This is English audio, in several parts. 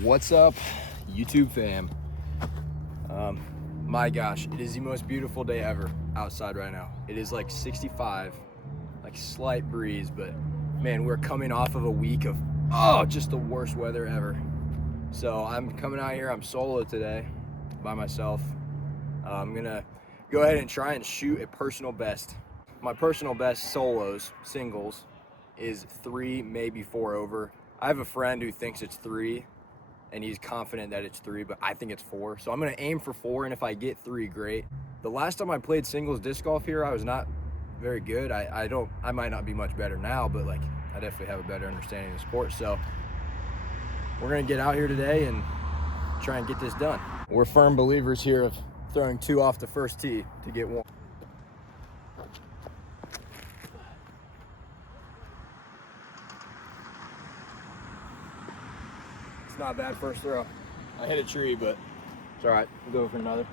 What's up, YouTube fam? My gosh, it is the most beautiful day ever outside right now. It is like 65, like slight breeze, but man, we're coming off of a week of just the worst weather ever. So I'm coming out here, I'm solo today by myself. I'm gonna go ahead and try and shoot a personal best. My personal best solos, singles, is 3, maybe 4 over. I have a friend who thinks it's 3, and he's confident that it's 3, but I think it's 4. So I'm gonna aim for 4, and if I get 3, great. The last time I played singles disc golf here, I was not very good. I might not be much better now, but like I definitely have a better understanding of the sport. So we're gonna get out here today and try and get this done. We're firm believers here of throwing 2 off the first tee to get 1. It's not a bad first throw. I hit a tree, but it's all right. We'll go for another.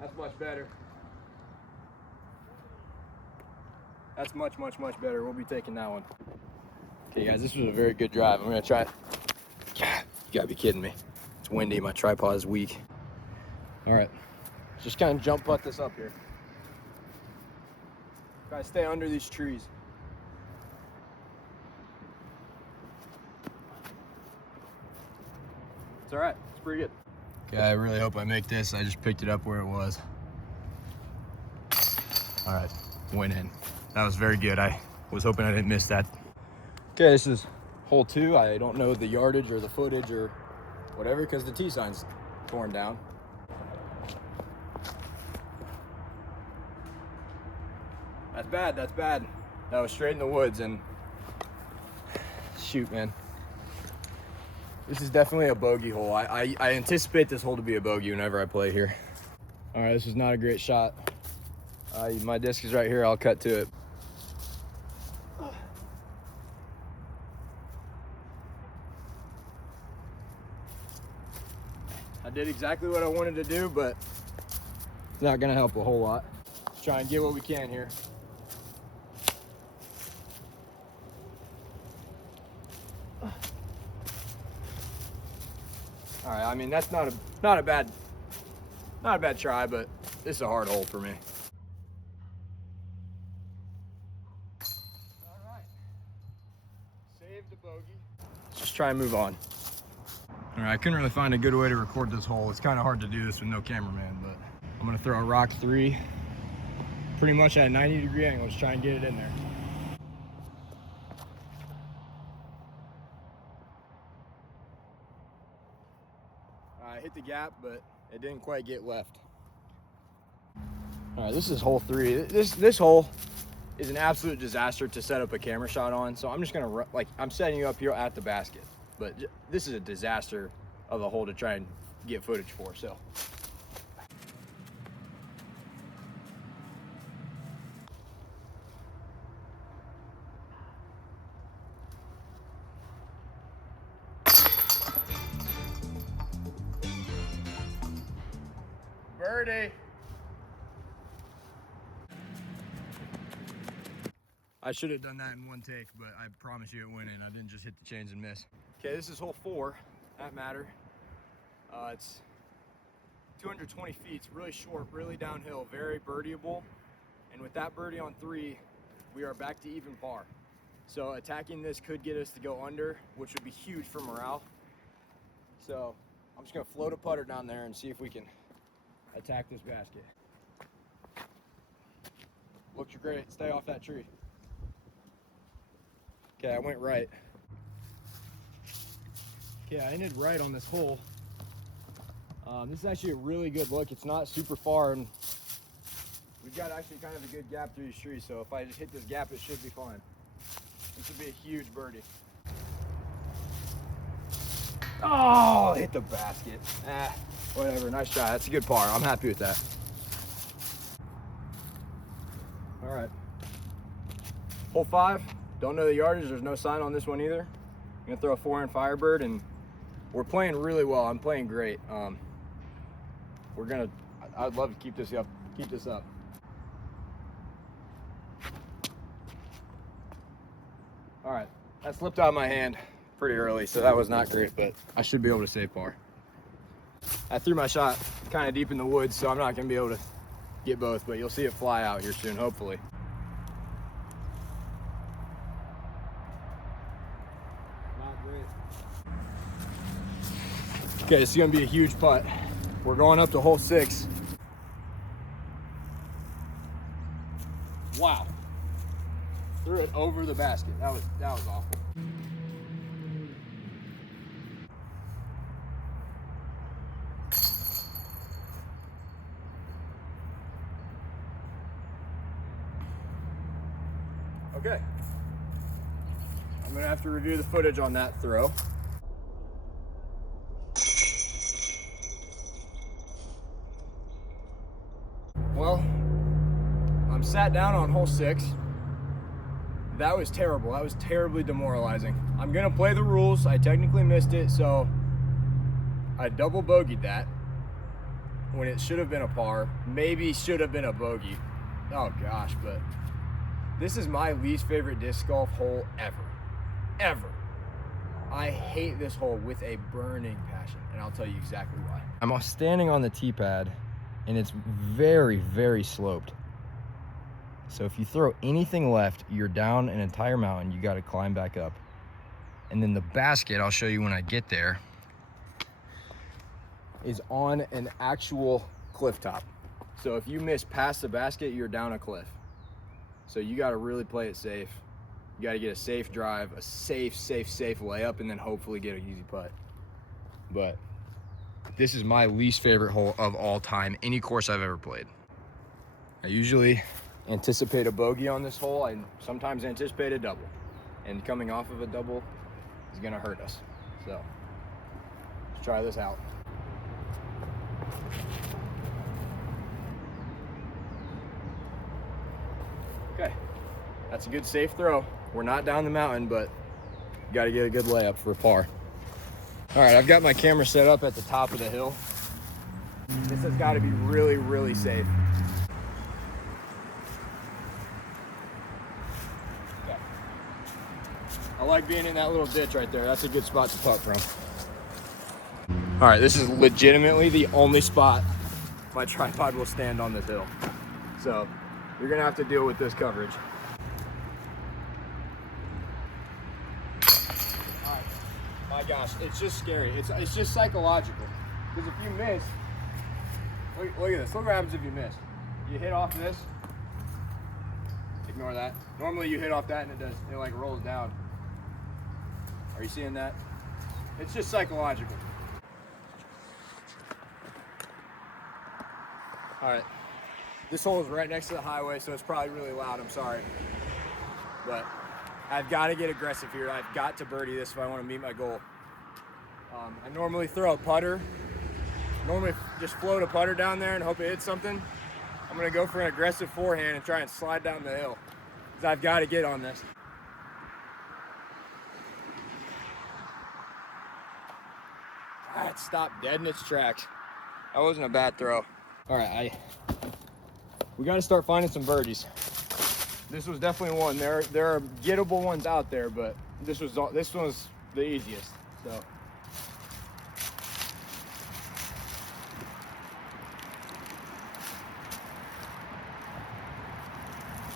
That's much better. That's much better. We'll be taking that one. Okay, guys, this was a very good drive. I'm gonna try it. You gotta be kidding me. It's windy. My tripod is weak. All right, just kind of jump putt this up here. Guys, stay under these trees. It's all right. It's pretty good. Okay, I really hope I make this. I just picked it up where it was. All right, went in. That was very good. I was hoping I didn't miss that. Okay, this is hole 2. I don't know the yardage or the footage or whatever because the tee sign's torn down. That's bad, that's bad. That was straight in the woods and shoot, man. This is definitely a bogey hole. I anticipate this hole to be a bogey whenever I play here. All right, this is not a great shot. My disc is right here, I'll cut to it. I did exactly what I wanted to do, but it's not gonna help a whole lot. Let's try and get what we can here. All right, I mean, that's not a bad try, but this is a hard hole for me. All right, save the bogey. Let's just try and move on. All right, I couldn't really find a good way to record this hole. It's kind of hard to do this with no cameraman, but I'm gonna throw a rock 3 pretty much at a 90-degree angle. Let's try and get it in there. I hit the gap, but it didn't quite get left. All right, this is hole 3. This hole is an absolute disaster to set up a camera shot on. So I'm just gonna, I'm setting you up here at the basket, but this is a disaster of a hole to try and get footage for, so. Birdie. I should have done that in one take, but I promise you it went in. I didn't just hit the chains and miss. Okay, this is hole 4 at Matter. It's 220 feet. It's really short, really downhill, very birdieable. And with that birdie on 3, we are back to even par. So attacking this could get us to go under, which would be huge for morale. So I'm just gonna float a putter down there and see if we can attack this basket. Looks great. Stay off that tree. Okay, I went right. Okay, I ended right on this hole. This is actually a really good look. It's not super far, and we've got actually kind of a good gap through these trees, so if I just hit this gap, it should be fine. This would be a huge birdie. Oh, hit the basket. Whatever, nice shot. That's a good par. I'm happy with that. All right. Hole 5, don't know the yardage. There's no sign on this one either. I'm gonna throw a 4-iron Firebird, and we're playing really well. I'm playing great. I'd love to keep this up. All right, That slipped out of my hand pretty early, so that was not great, but I should be able to save par. I threw my shot kind of deep in the woods, so I'm not going to be able to get both, but you'll see it fly out here soon, hopefully. Not great. Okay, this is going to be a huge putt. We're going up to hole 6. Wow. Threw it over the basket. That was awful. Okay. I'm gonna have to review the footage on that throw. Well, I'm sat down on hole 6. That was terrible. That was terribly demoralizing. I'm gonna play the rules. I technically missed it, so I double bogeyed that when it should have been a par. Maybe should have been a bogey. Oh gosh, but this is my least favorite disc golf hole ever. Ever. I hate this hole with a burning passion, and I'll tell you exactly why. I'm standing on the tee pad, and it's very, very sloped. So if you throw anything left, you're down an entire mountain. You got to climb back up. And then the basket, I'll show you when I get there, is on an actual cliff top. So if you miss past the basket, you're down a cliff. So you got to really play it safe. You got to get a safe drive, a safe layup, and then hopefully get an easy putt. But this is my least favorite hole of all time, any course I've ever played. I usually anticipate a bogey on this hole. I sometimes anticipate a double. And coming off of a double is going to hurt us. So let's try this out. Okay, that's a good safe throw. We're not down the mountain, but you got to get a good layup for par. All right, I've got my camera set up at the top of the hill. This has got to be really, really safe. Okay. I like being in that little ditch right there. That's a good spot to putt from. All right, this is legitimately the only spot my tripod will stand on this hill. So you're gonna have to deal with this coverage. All right. My gosh, it's just scary. It's just psychological. Because if you miss, look at this. Look what happens if you miss. You hit off this. Ignore that. Normally you hit off that and it like rolls down. Are you seeing that? It's just psychological. All right. This hole is right next to the highway, so it's probably really loud. I'm sorry. But I've got to get aggressive here. I've got to birdie this if I want to meet my goal. I normally throw a putter. Normally just float a putter down there and hope it hits something. I'm going to go for an aggressive forehand and try and slide down the hill. Because I've got to get on this. It stopped dead in its tracks. That wasn't a bad throw. All right, we got to start finding some birdies. This was definitely one. There are gettable ones out there, but this one was the easiest. So.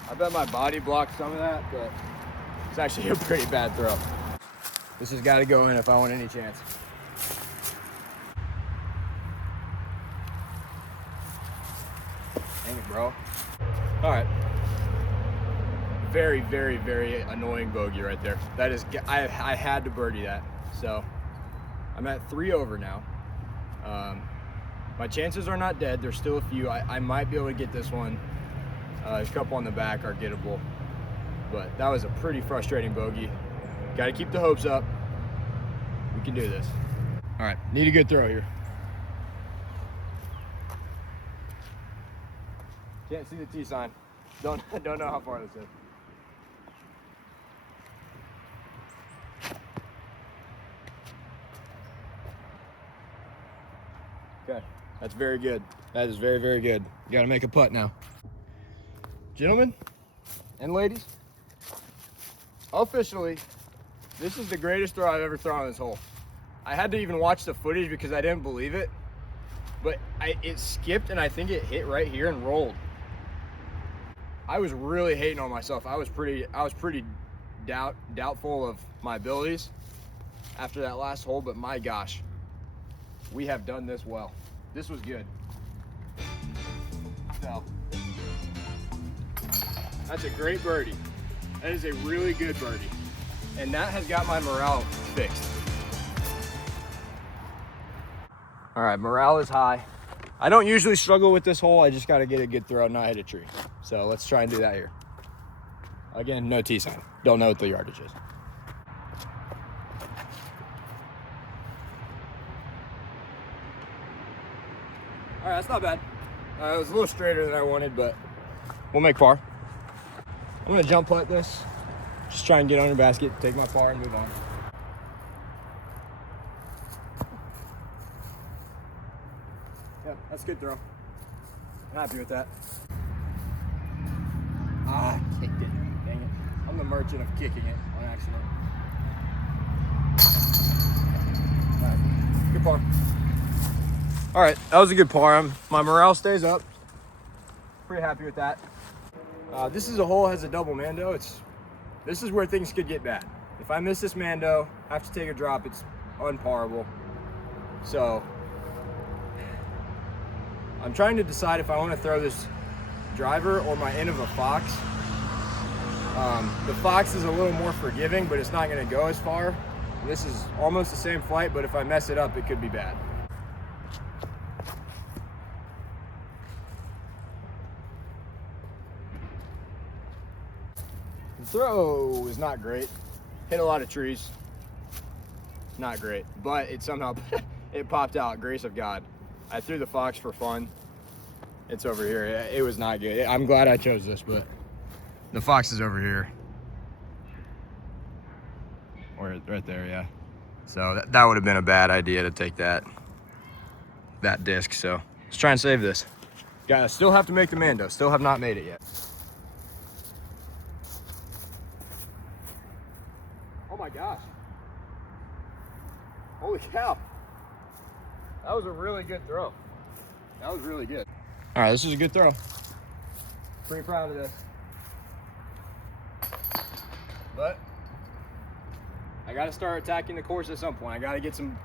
I bet my body blocked some of that, but it's actually a pretty bad throw. This has got to go in if I want any chance. Dang it, bro. All right. Very, very, very annoying bogey right there. That is, I had to birdie that. So I'm at 3 over now. My chances are not dead. There's still a few. I might be able to get this one. A couple on the back are gettable, but that was a pretty frustrating bogey. Got to keep the hopes up. We can do this. All right, need a good throw here. Can't see the T sign. Don't know how far this is. Okay, that's very good. That is very, very good. You got to make a putt now. Gentlemen and ladies, officially, This is the greatest throw I've ever thrown on this hole. I had to even watch the footage because I didn't believe it. But it skipped and I think it hit right here and rolled. I was really hating on myself. I was pretty doubtful of my abilities after that last hole, but my gosh, we have done this well. This was good. So, that's a great birdie. That is a really good birdie. And that has got my morale fixed. All right, morale is high. I don't usually struggle with this hole. I just got to get a good throw and not hit a tree. So let's try and do that here. Again, no T sign. Don't know what the yardage is. All right, that's not bad. It was a little straighter than I wanted, but we'll make par. I'm gonna jump putt this. Just try and get under basket, take my par and move on. Yeah, that's a good throw. I'm happy with that. I kicked it. Dang it. I'm the merchant of kicking it on accident. All right, good par. All right, that was a good par. My morale stays up. Pretty happy with that. This is a hole that has a double mando. This is where things could get bad. If I miss this mando, I have to take a drop. It's unparable. So I'm trying to decide if I want to throw this driver or my end of a Fox. The Fox is a little more forgiving, but it's not going to go as far. This is almost the same flight, but if I mess it up, it could be bad. The throw is not great. Hit a lot of trees. Not great, but it somehow it popped out. Grace of God. I threw the Fox for fun. It's over here. It was not good. I'm glad I chose this, but the Fox is over here. Or right there, yeah. So that would have been a bad idea to take that disc. So let's try and save this. Guys, still have to make the mando. Still have not made it yet. Oh my gosh. Holy cow. That was a really good throw. That was really good. All right, this is a good throw. Pretty proud of this. But I got to start attacking the course at some point. I got to get some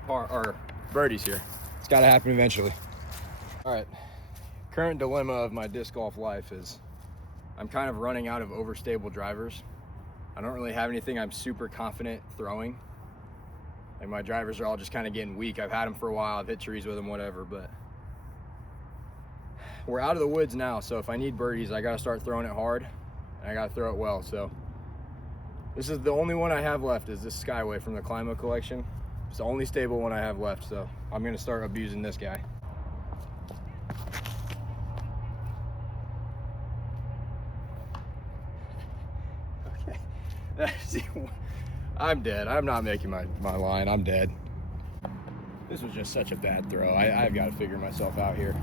birdies here. It's got to happen eventually. All right. Current dilemma of my disc golf life is I'm kind of running out of overstable drivers. I don't really have anything I'm super confident throwing. Like my drivers are all just kind of getting weak. I've had them for a while. I've hit trees with them, whatever, but we're out of the woods now. So if I need birdies, I got to start throwing it hard and I got to throw it well. So this is the only one I have left is this Skyway from the Climo collection. It's the only stable one I have left. So I'm going to start abusing this guy. I'm dead. I'm not making my line. I'm dead. This was just such a bad throw. I've got to figure myself out here.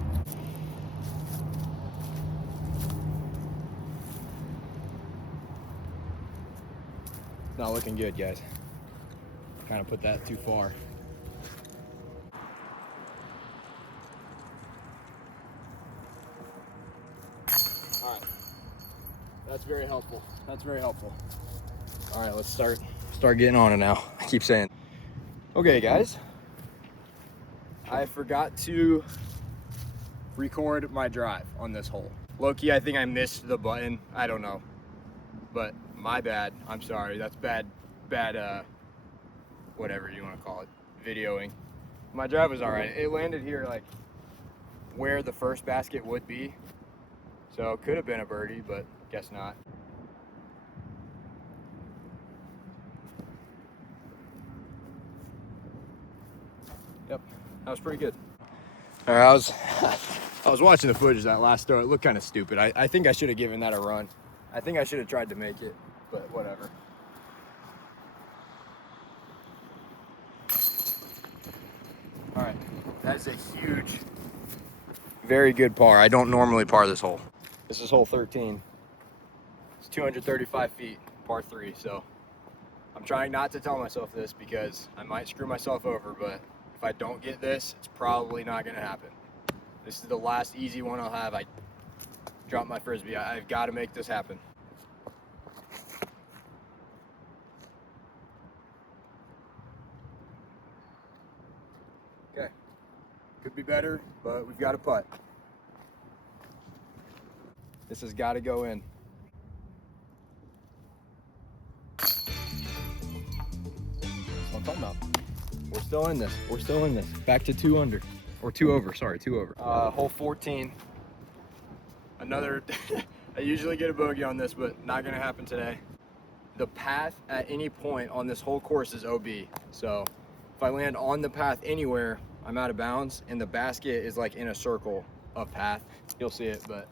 Not looking good, guys. Kind of put that too far. All right. That's very helpful. That's very helpful. All right, let's start getting on it now. I keep saying. Okay, guys. I forgot to record my drive on this hole. Low-key, I think I missed the button. I don't know. But my bad. I'm sorry. That's bad, whatever you want to call it, videoing. My drive was all right. It landed here like where the first basket would be. So it could have been a birdie, but guess not. Yep, that was pretty good. All right, I was watching the footage of that last throw. It looked kind of stupid. I think I should have given that a run. I think I should have tried to make it, but whatever. All right, that's a huge, very good par. I don't normally par this hole. This is hole 13. It's 235 feet, par 3, so I'm trying not to tell myself this because I might screw myself over, but if I don't get this, it's probably not gonna happen. This is the last easy one I'll have. I dropped my Frisbee. I've got to make this happen. Okay, could be better, but we've got a putt. This has got to go in. That's what I'm talking about. We're still in this. We're still in this. Back to 2 under. Or 2 over, sorry, 2 over. Hole 14. Another, I usually get a bogey on this, but not gonna happen today. The path at any point on this whole course is OB. So if I land on the path anywhere, I'm out of bounds, and the basket is like in a circle of path. You'll see it, but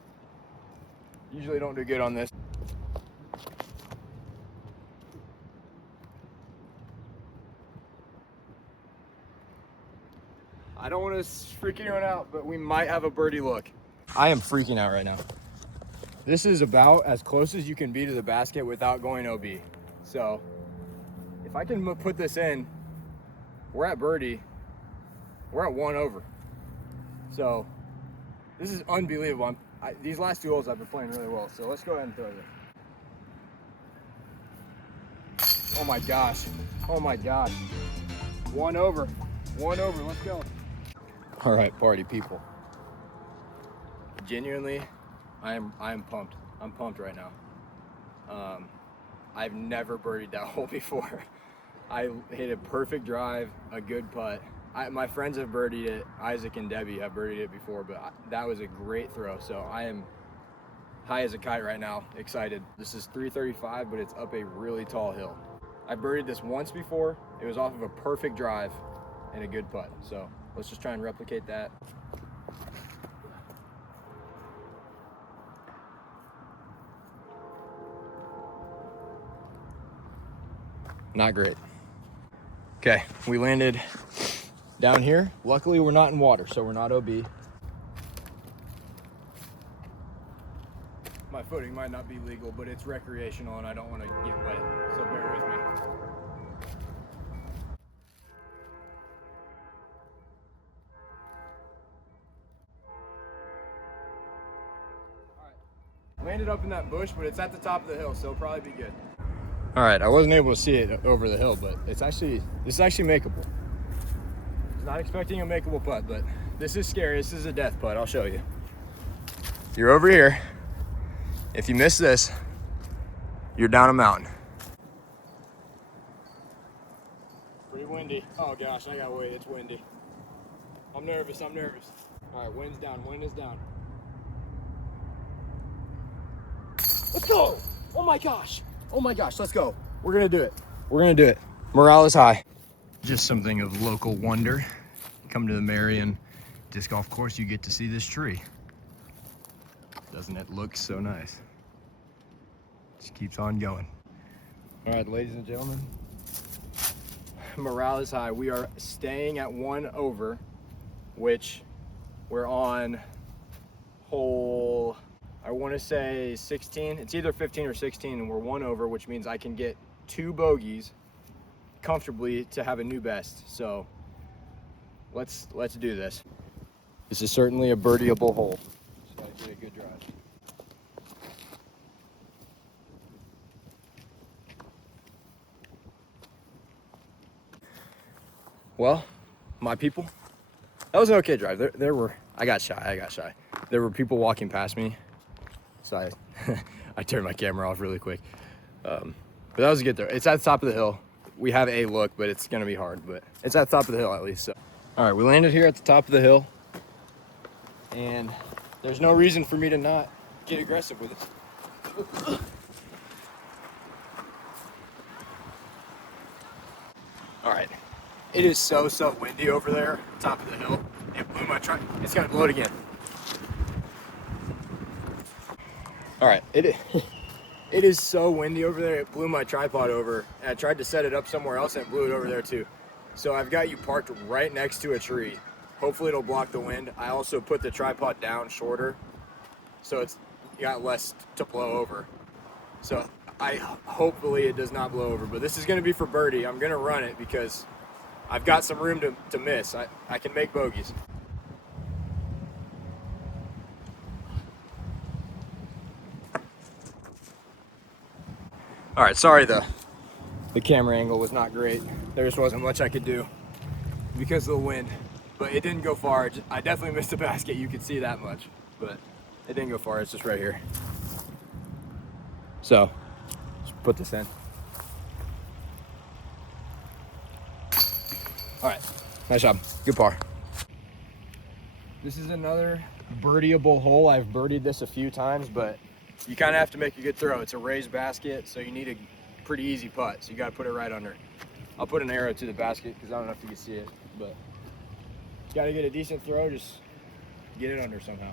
usually don't do good on this. I don't want to freak anyone out, but we might have a birdie look. I am freaking out right now. This is about as close as you can be to the basket without going OB. So if I can put this in, we're at birdie. We're at 1 over. So this is unbelievable. These last 2 holes I've been playing really well. So let's go ahead and throw this. Oh my gosh. Oh my gosh. 1 over. 1 over. Let's go. All right, party people. Genuinely, I am pumped. I'm pumped right now. I've never birdied that hole before. I hit a perfect drive, a good putt. My friends have birdied it. Isaac and Debbie have birdied it before, but that was a great throw. So I am high as a kite right now, excited. This is 335, but it's up a really tall hill. I birdied this once before. It was off of a perfect drive and a good putt. So let's just try and replicate that. Not great. Okay, we landed down here. Luckily, we're not in water, so we're not OB. My footing might not be legal, but it's recreational and I don't want to get wet, so bear with me. Landed up in that bush, but it's at the top of the hill, so it'll probably be good. All right, I wasn't able to see it over the hill, but this is actually makeable. I was not expecting a makeable putt, but this is scary. This is a death putt. I'll show you. You're over here. If you miss this, you're down a mountain. Pretty windy. Oh gosh, I gotta wait. It's windy. I'm nervous. All right, wind's down. Wind is down. Let's go! Oh my gosh! Oh my gosh, let's go. We're gonna do it. Morale is high. Just something of local wonder. Come to the Marion Disc Golf Course, you get to see this tree. Doesn't it look so nice? Just keeps on going. All right, ladies and gentlemen. Morale is high. We are staying at 1 over, which we're on hole, I want to say 16. It's either 15 or 16, and we're 1 over, which means I can get 2 bogeys comfortably to have a new best. So let's do this. This is certainly a birdieable hole. Just gotta get a good drive. Well, my people, that was an okay drive. I got shy. There were people walking past me, so I turned my camera off really quick. But that was a good throw. It's at the top of the hill. We have a look, but it's gonna be hard, but it's at the top of the hill at least. So, all right, we landed here at the top of the hill, and there's no reason for me to not get aggressive with it. All right, it is so windy over there, top of the hill. It blew my truck. It's gonna blow it again. All right, it is so windy over there. It blew my tripod over. And I tried to set it up somewhere else and it blew it over there too. So I've got you parked right next to a tree. Hopefully it'll block the wind. I also put the tripod down shorter, so it's got less to blow over. So hopefully it does not blow over, but this is gonna be for birdie. I'm gonna run it because I've got some room to miss. I can make bogeys. All right, sorry the camera angle was not great. There just wasn't much I could do because of the wind, but it didn't go far. I definitely missed the basket. You could see that much, but it didn't go far. It's just right here. So, just put this in. All right, nice job, good par. This is another birdieable hole. I've birdied this a few times, but you kind of have to make a good throw. It's a raised basket, so you need a pretty easy putt. So you got to put it right under. I'll put an arrow to the basket because I don't know if you can see it, but you got to get a decent throw. Just get it under somehow.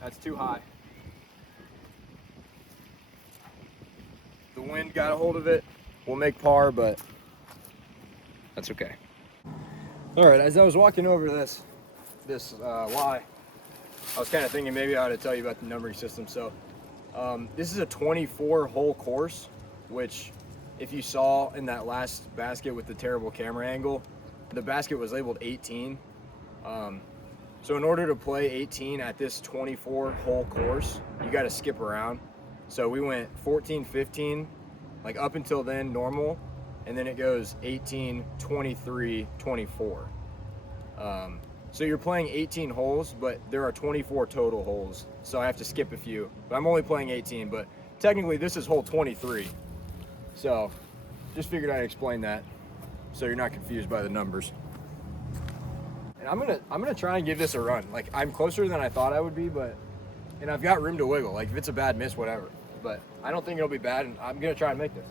That's too high. The wind got a hold of it. We'll make par, but that's okay. All right, as I was walking over this lie, I was kind of thinking maybe I ought to tell you about the numbering system. So this is a 24-hole course, which if you saw in that last basket with the terrible camera angle, the basket was labeled 18. So in order to play 18 at this 24-hole course, you got to skip around. So we went 14, 15, like up until then normal, and then it goes 18, 23, 24. So you're playing 18 holes, but there are 24 total holes. So I have to skip a few, but I'm only playing 18, but technically this is hole 23. So just figured I'd explain that so you're not confused by the numbers. And I'm gonna try and give this a run. Like, I'm closer than I thought I would be, and I've got room to wiggle. Like, if it's a bad miss, whatever. But I don't think it'll be bad, and I'm gonna try and make this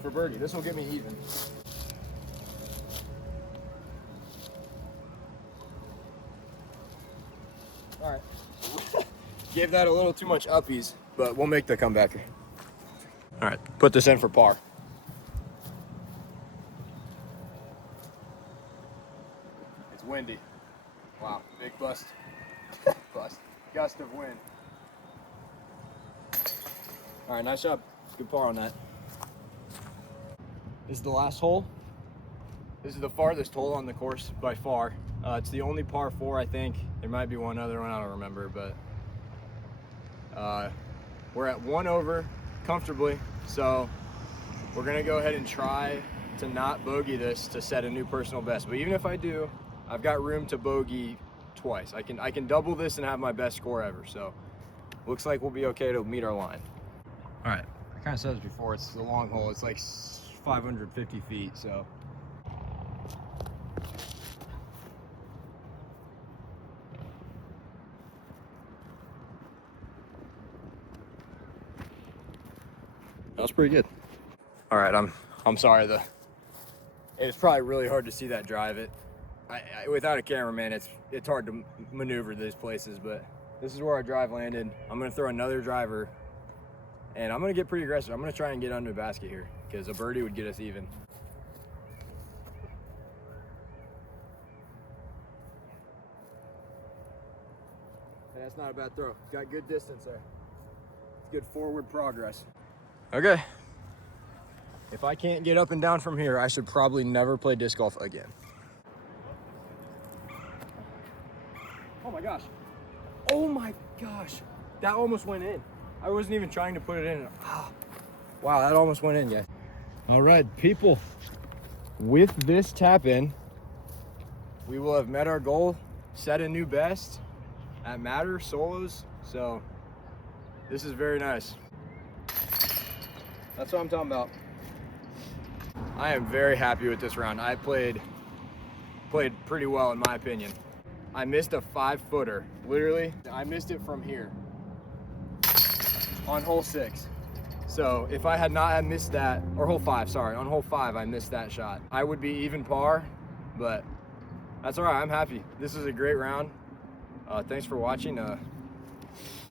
for birdie. This will get me even. All right. Gave that a little too much uppies, but we'll make the comeback here. All right, put this in for par. It's windy. Wow, big bust. Gust of wind. All right, nice job. Good par on that. This is the last hole. This is the farthest hole on the course by far. It's the only par 4, I think. There might be one other one, I don't remember, but we're at 1 over comfortably. So we're gonna go ahead and try to not bogey this to set a new personal best. But even if I do, I've got room to bogey twice. I can double this and have my best score ever. So looks like we'll be okay to meet our line. All right, I kind of said this before, it's a long hole. It's like 550 feet, so. That was pretty good. All right, I'm sorry. It was probably really hard to see that drive. Without a cameraman, it's hard to maneuver these places, but this is where our drive landed. I'm gonna throw another driver, and I'm gonna get pretty aggressive. I'm gonna try and get under the basket here, because a birdie would get us even. And that's not a bad throw. Got good distance there. It's good forward progress. Okay. If I can't get up and down from here, I should probably never play disc golf again. Oh my gosh. Oh my gosh. That almost went in. I wasn't even trying to put it in. Oh, wow, that almost went in, guys. All right, people. With this tap in, we will have met our goal, set a new best at Matter Solos. So this is very nice. That's what I'm talking about. I am very happy with this round. I played pretty well in my opinion. I missed a 5-footer, literally. I missed it from here on hole 6. So if I had not missed that, or hole 5, sorry, on hole 5 I missed that shot, I would be even par, but that's all right, I'm happy. This is a great round. Thanks for watching.